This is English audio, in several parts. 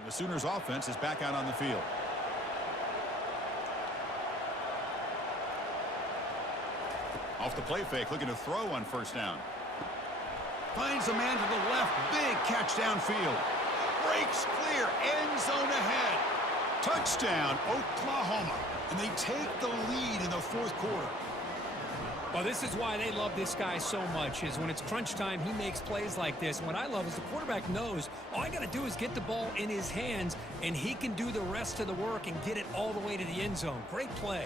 And the Sooners offense is back out on the field. Off the play fake, looking to throw on first down. Finds a man to the left. Big catch downfield. Breaks clear. End zone ahead. Touchdown, Oklahoma. And they take the lead in the fourth quarter. Well, this is why they love this guy so much, is when it's crunch time, he makes plays like this. And what I love is the quarterback knows all I got to do is get the ball in his hands, and he can do the rest of the work and get it all the way to the end zone. Great play.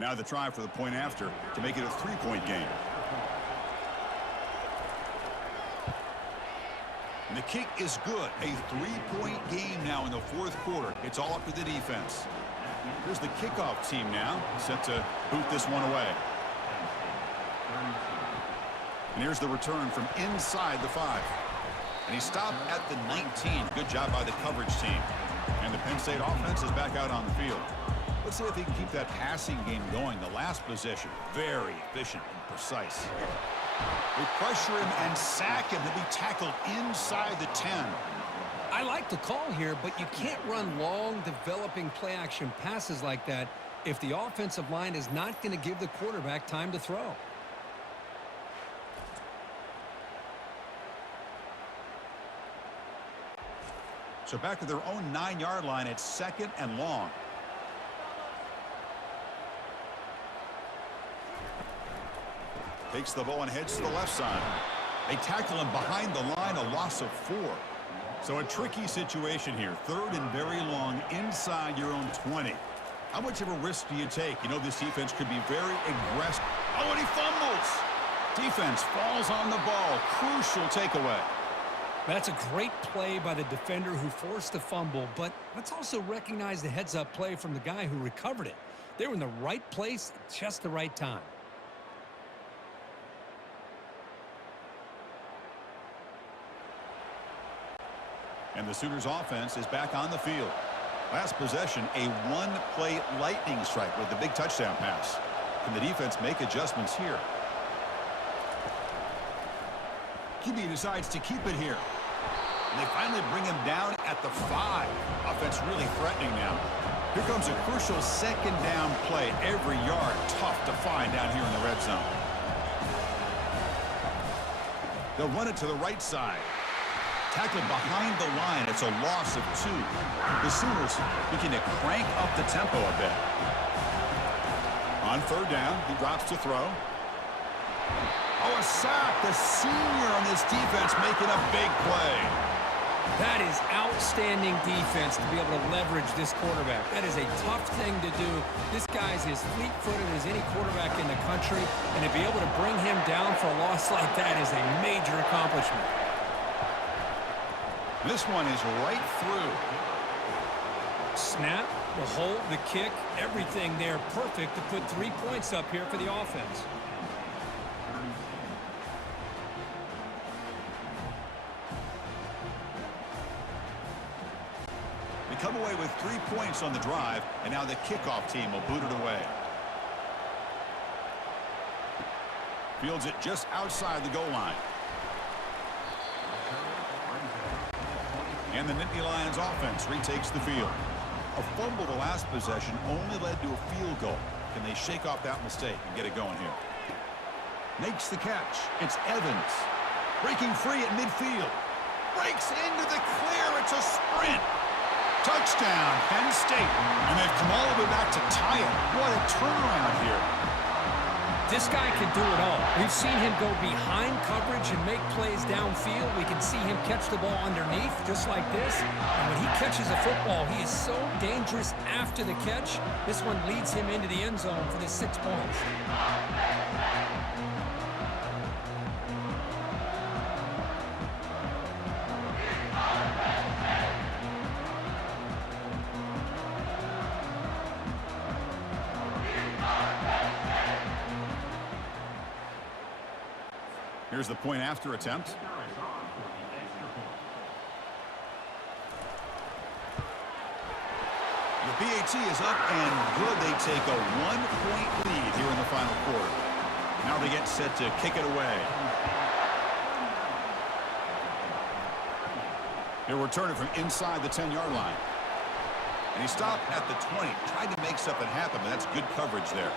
Now the try for the point after to make it a three-point game. And the kick is good. A three-point game now in the fourth quarter. It's all up to the defense. Here's the kickoff team now, set to boot this one away. And here's the return from inside the 5. And he stopped at the 19. Good job by the coverage team. And the Penn State offense is back out on the field. Let's see if he can keep that passing game going. The last possession, very efficient and precise. They pressure him and sack him. He'll be tackled inside the 10. I like the call here, but you can't run long, developing play-action passes like that if the offensive line is not going to give the quarterback time to throw. So back to their own 9-yard line. It's second and long. Takes the ball and heads to the left side. They tackle him behind the line, a loss of 4. So a tricky situation here. Third and very long inside your own 20. How much of a risk do you take? You know this defense could be very aggressive. Oh, and he fumbles. Defense falls on the ball. Crucial takeaway. That's a great play by the defender who forced the fumble, but let's also recognize the heads-up play from the guy who recovered it. They were in the right place at just the right time. And the Sooners offense is back on the field. Last possession, a one-play lightning strike with the big touchdown pass. Can the defense make adjustments here? QB decides to keep it here. And they finally bring him down at the 5. Offense really threatening now. Here comes a crucial second down play. Every yard tough to find down here in the red zone. They'll run it to the right side. Tackled behind the line. It's a loss of 2. The Sooners begin to crank up the tempo a bit. On third down, he drops to throw. Oh, a sack. The senior on this defense making a big play. That is outstanding defense to be able to leverage this quarterback. That is a tough thing to do. This guy's as fleet-footed as any quarterback in the country, and to be able to bring him down for a loss like that is a major accomplishment. This one is right through. Snap, the hold, the kick, everything there perfect to put 3 points up here for the offense. They come away with 3 points on the drive, and now the kickoff team will boot it away. Fields it just outside the goal line. And the Nittany Lions offense retakes the field. A fumble the last possession only led to a field goal. Can they shake off that mistake and get it going here? Makes the catch. It's Evans. Breaking free at midfield. Breaks into the clear. It's a sprint. Touchdown, Penn State. And they've come all the way back to tie it. What a turnaround here. This guy can do it all. We've seen him go behind coverage and make plays downfield. We can see him catch the ball underneath just like this. And when he catches a football, he is so dangerous after the catch. This one leads him into the end zone for the 6 points. Here's the point after attempt. The PAT is up and good. They take a 1-point lead here in the final quarter. Now they get set to kick it away. He'll return it from inside the 10-yard line. And he stopped at the 20. Tried to make something happen, but that's good coverage there.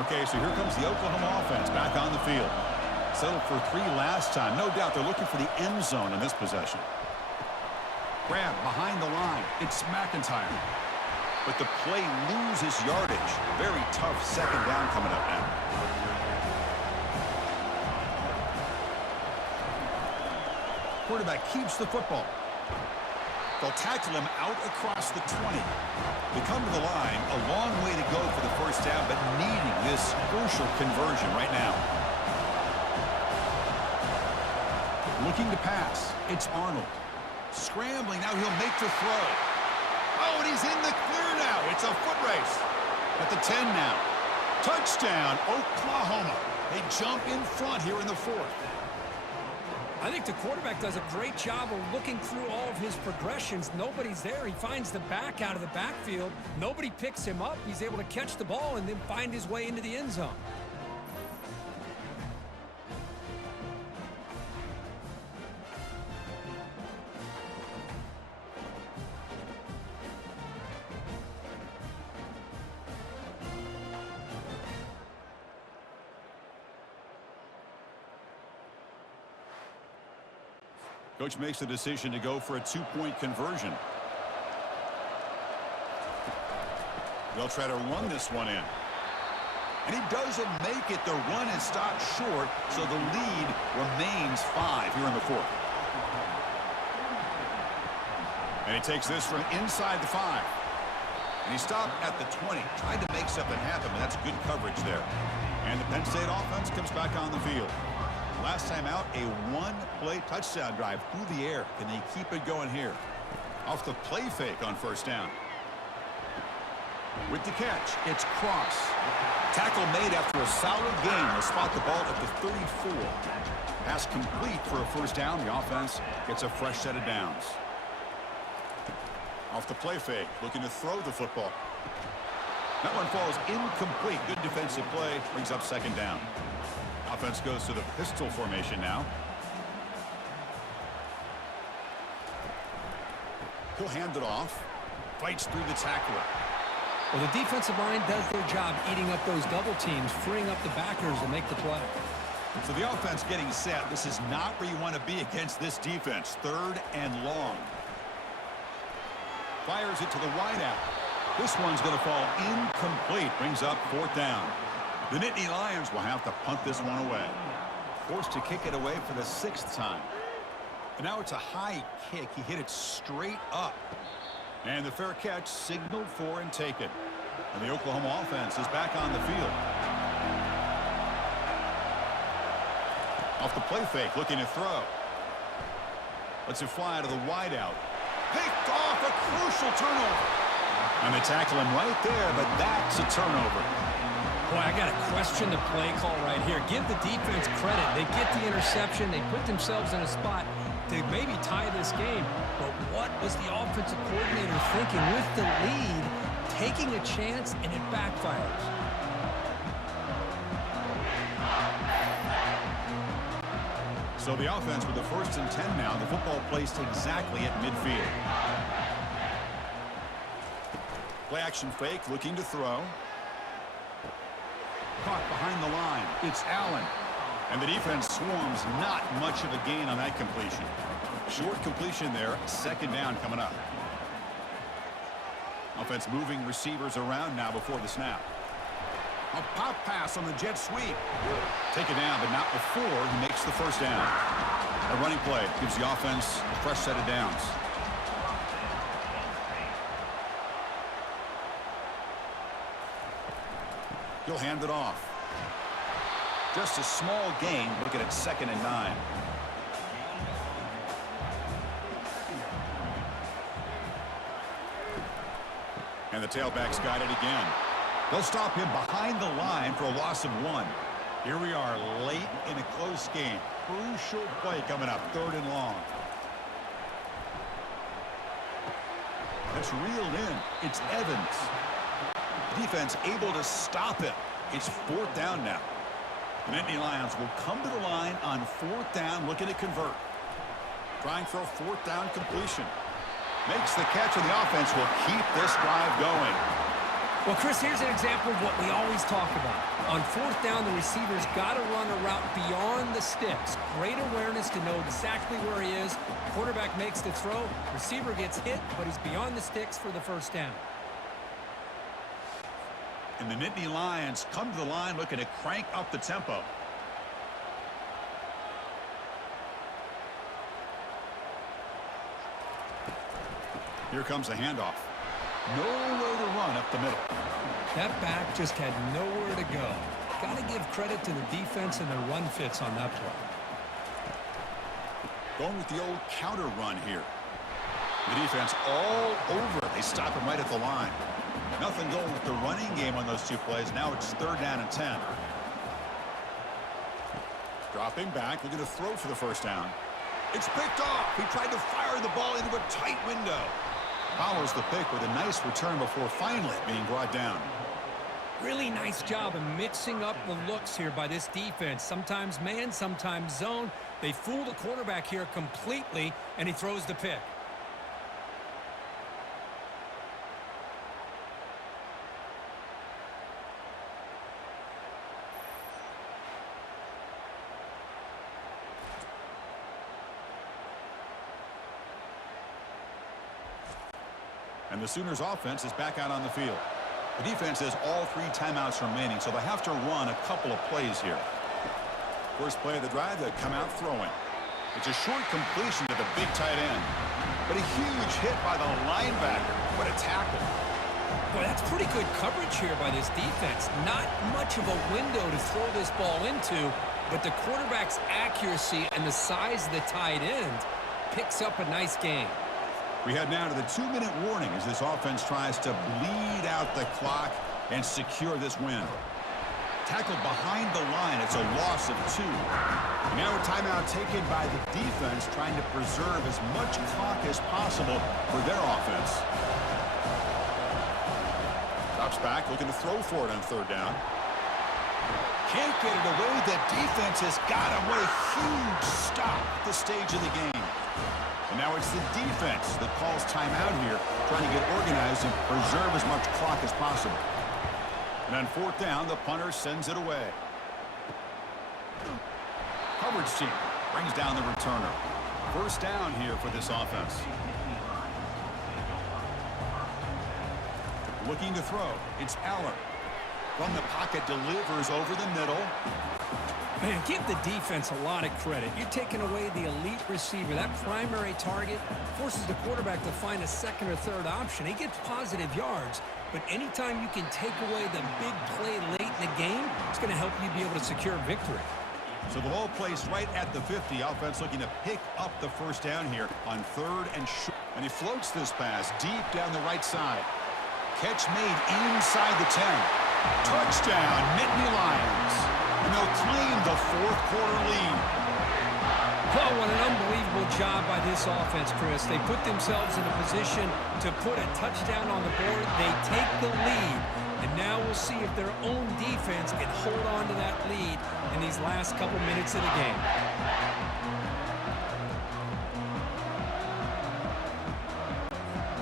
Okay, so here comes the Oklahoma offense back on the field. Settled for 3 last time. No doubt they're looking for the end zone in this possession. Grab behind the line. It's McIntyre. But the play loses yardage. Very tough second down coming up now. Quarterback keeps the football. They'll tackle him out across the 20. They come to the line, a long way to go for the first down, but needing this crucial conversion right now. Looking to pass. It's Arnold. Scrambling. Now he'll make the throw. Oh, and he's in the clear now. It's a foot race. At the 10 now. Touchdown, Oklahoma. They jump in front here in the 4th. I think the quarterback does a great job of looking through all of his progressions. Nobody's there. He finds the back out of the backfield. Nobody picks him up. He's able to catch the ball and then find his way into the end zone. Coach makes the decision to go for a 2-point conversion. They'll try to run this one in. And he doesn't make it. The run is stopped short, so the lead remains 5 here in the 4th. And he takes this from inside the 5. And he stopped at the 20. Tried to make something happen, but that's good coverage there. And the Penn State offense comes back on the field. Last time out, a 1-play touchdown drive through the air. Can they keep it going here? Off the play fake on first down. With the catch, it's Cross. Tackle made after a solid gain. They'll spot the ball at the 34. Pass complete for a first down. The offense gets a fresh set of downs. Off the play fake, looking to throw the football. That one falls incomplete. Good defensive play, brings up second down. Offense goes to the pistol formation now. He'll hand it off. Fights through the tackler. Well, the defensive line does their job eating up those double teams, freeing up the backers to make the play. So the offense getting set. This is not where you want to be against this defense. 3rd and long. Fires it to the wideout. This one's going to fall incomplete. Brings up 4th down. The Nittany Lions will have to punt this one away. Forced to kick it away for the 6th time. And now it's a high kick. He hit it straight up. And the fair catch signaled for and taken. And the Oklahoma offense is back on the field. Off the play fake, looking to throw. Lets it fly to the wideout. Picked off, a crucial turnover. And they tackle him right there, but that's a turnover. Boy, I got to question the play call right here. Give the defense credit. They get the interception. They put themselves in a spot to maybe tie this game. But what was the offensive coordinator thinking with the lead, taking a chance, and it backfires? So the offense with the 1st and 10 now. The football placed exactly at midfield. Play action fake, looking to throw. Caught behind the line. It's Allen. And the defense swarms. Not much of a gain on that completion. Short completion there. Second down coming up. Offense moving receivers around now before the snap. A pop pass on the jet sweep. Take it down, but not before he makes the first down. A running play gives the offense a fresh set of downs. He'll hand it off. Just a small gain. Looking at 2nd and 9. And the tailback's got it again. They'll stop him behind the line for a loss of 1. Here we are late in a close game. Crucial play coming up. 3rd and long. That's reeled in. It's Evans. Defense able to stop it. It's 4th down now. The Nittany Lions will come to the line on 4th down, looking to convert. Trying for a 4th down completion. Makes the catch, and the offense will keep this drive going. Well, Chris, here's an example of what we always talk about. On 4th down, the receiver's got to run a route beyond the sticks. Great awareness to know exactly where he is. Quarterback makes the throw. Receiver gets hit, but he's beyond the sticks for the 1st down. And the Nittany Lions come to the line looking to crank up the tempo. Here comes the handoff. Nowhere to run up the middle. That back just had nowhere to go. Got to give credit to the defense and their run fits on that play. Going with the old counter run here. The defense all over it. They stop him right at the line. Nothing going with the running game on those 2 plays. Now it's 3rd down and 10. Dropping back, looking to throw for the 1st down. It's picked off. He tried to fire the ball into a tight window. Follows the pick with a nice return before finally being brought down. Really nice job of mixing up the looks here by this defense. Sometimes man, sometimes zone. They fool the quarterback here completely, and he throws the pick. And the Sooners offense is back out on the field. The defense has all 3 timeouts remaining, so they have to run a couple of plays here. First play of the drive, they come out throwing. It's a short completion to the big tight end. But a huge hit by the linebacker. What a tackle. Boy, that's pretty good coverage here by this defense. Not much of a window to throw this ball into, but the quarterback's accuracy and the size of the tight end picks up a nice gain. We head now to the 2-minute warning as this offense tries to bleed out the clock and secure this win. Tackled behind the line. It's a loss of 2. And now a timeout taken by the defense trying to preserve as much clock as possible for their offense. Drops back, looking to throw for it on 3rd down. Can't get it away. The defense has got him. What a huge stop at this stage of the game. And now it's the defense that calls timeout here, trying to get organized and preserve as much clock as possible. And on 4th down, the punter sends it away. Coverage team brings down the returner. 1st down here for this offense. Looking to throw. It's Aller. From the pocket, delivers over the middle. Man, give the defense a lot of credit. You're taking away the elite receiver. That primary target forces the quarterback to find a 2nd or 3rd option. He gets positive yards, but anytime you can take away the big play late in the game, it's going to help you be able to secure victory. So the ball placed right at the 50. Offense looking to pick up the 1st down here on 3rd and short. And he floats this pass deep down the right side. Catch made inside the 10. Touchdown, Nittany Lions. And they'll claim the 4th quarter lead. Oh, what an unbelievable job by this offense, Chris. They put themselves in a position to put a touchdown on the board. They take the lead. And now we'll see if their own defense can hold on to that lead in these last couple minutes of the game.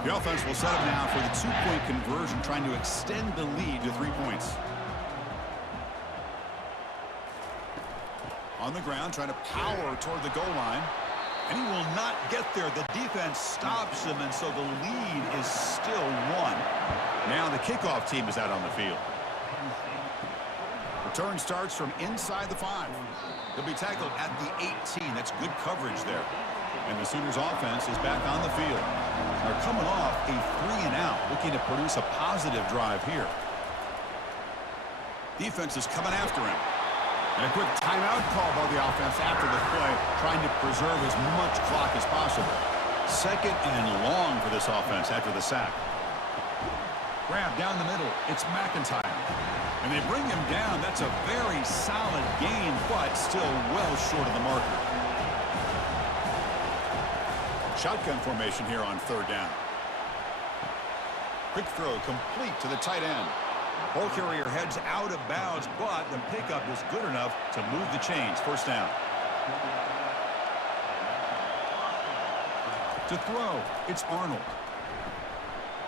The offense will set up now for the 2-point conversion, trying to extend the lead to 3 points. On the ground, trying to power toward the goal line. And he will not get there. The defense stops him, and so the lead is still 1. Now the kickoff team is out on the field. Return starts from inside the 5. They'll be tackled at the 18. That's good coverage there. And the Sooners offense is back on the field. They're coming off a 3-and-out, looking to produce a positive drive here. Defense is coming after him. And a quick timeout call by the offense after the play, trying to preserve as much clock as possible. 2nd and long for this offense after the sack. Grab down the middle. It's McIntyre. And they bring him down. That's a very solid gain, but still well short of the marker. Shotgun formation here on 3rd down. Quick throw complete to the tight end. Ball carrier heads out of bounds, but the pickup is good enough to move the chains. First down. To throw, it's Arnold.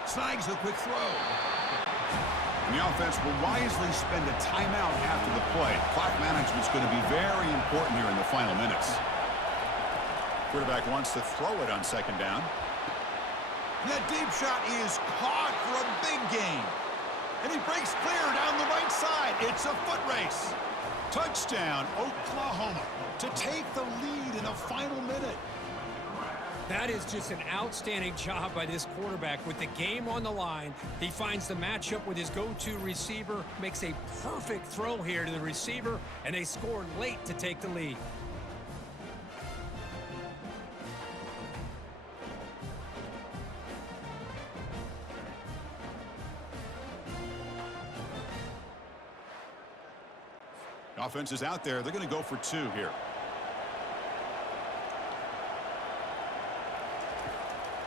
Snags the quick throw. And the offense will wisely spend a timeout after the play. Clock management is going to be very important here in the final minutes. Quarterback wants to throw it on second down. And that deep shot is caught for a big gain. And he breaks clear down the right side. It's a foot race. Touchdown, Oklahoma, to take the lead in the final minute. That is just an outstanding job by this quarterback. With the game on the line, he finds the matchup with his go-to receiver, makes a perfect throw here to the receiver, and they score late to take the lead. Offense is out there. They're going to go for two here.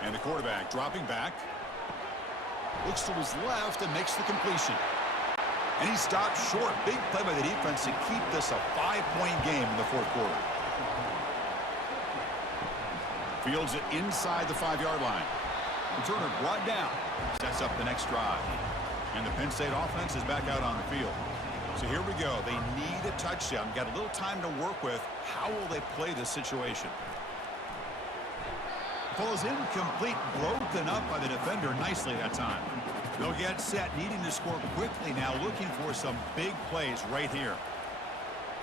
And the quarterback dropping back. Looks to his left and makes the completion. And he stopped short. Big play by the defense to keep this a 5-point game in the fourth quarter. Fields it inside the 5-yard line. Returner brought down. Sets up the next drive. And the Penn State offense is back out on the field. So here we go. They need a touchdown. Got a little time to work with. How will they play this situation? Ball is incomplete, broken up by the defender nicely that time. They'll get set, needing to score quickly now, looking for some big plays right here.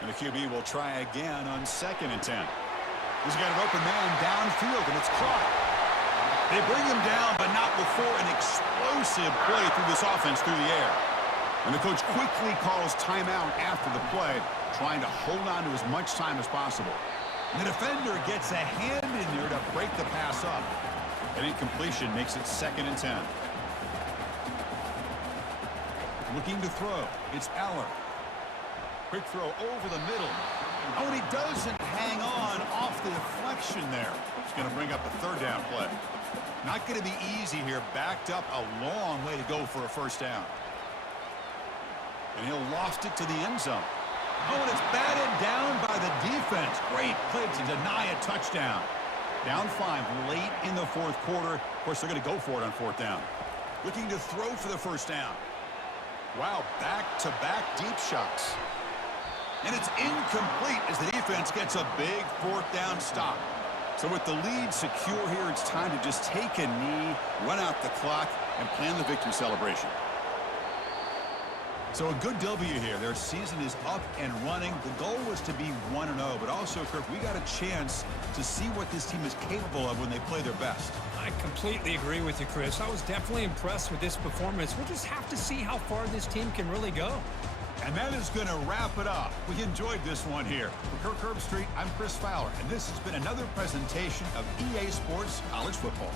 And the QB will try again on 2nd and 10. He's got an open man downfield, and it's caught. They bring him down, but not before an explosive play through this offense through the air. And the coach quickly calls timeout after the play, trying to hold on to as much time as possible. And the defender gets a hand in there to break the pass up. An incompletion makes it 2nd and 10. Looking to throw. It's Aller. Quick throw over the middle. Oh, and he doesn't hang on off the deflection there. It's going to bring up a 3rd down play. Not going to be easy here. Backed up a long way to go for a first down. And he'll loft it to the end zone. Oh, and it's batted down by the defense. Great play to deny a touchdown. Down 5 late in the fourth quarter. Of course, they're going to go for it on 4th down. Looking to throw for the first down. Wow, back-to-back deep shots. And it's incomplete as the defense gets a big 4th down stop. So with the lead secure here, it's time to just take a knee, run out the clock, and plan the victory celebration. So a good W here. Their season is up and running. The goal was to be 1-0, but also, Kirk, we got a chance to see what this team is capable of when they play their best. I completely agree with you, Chris. I was definitely impressed with this performance. We'll just have to see how far this team can really go. And that is going to wrap it up. We enjoyed this one here. For Kirk Herbstreit, I'm Chris Fowler, and this has been another presentation of EA Sports College Football.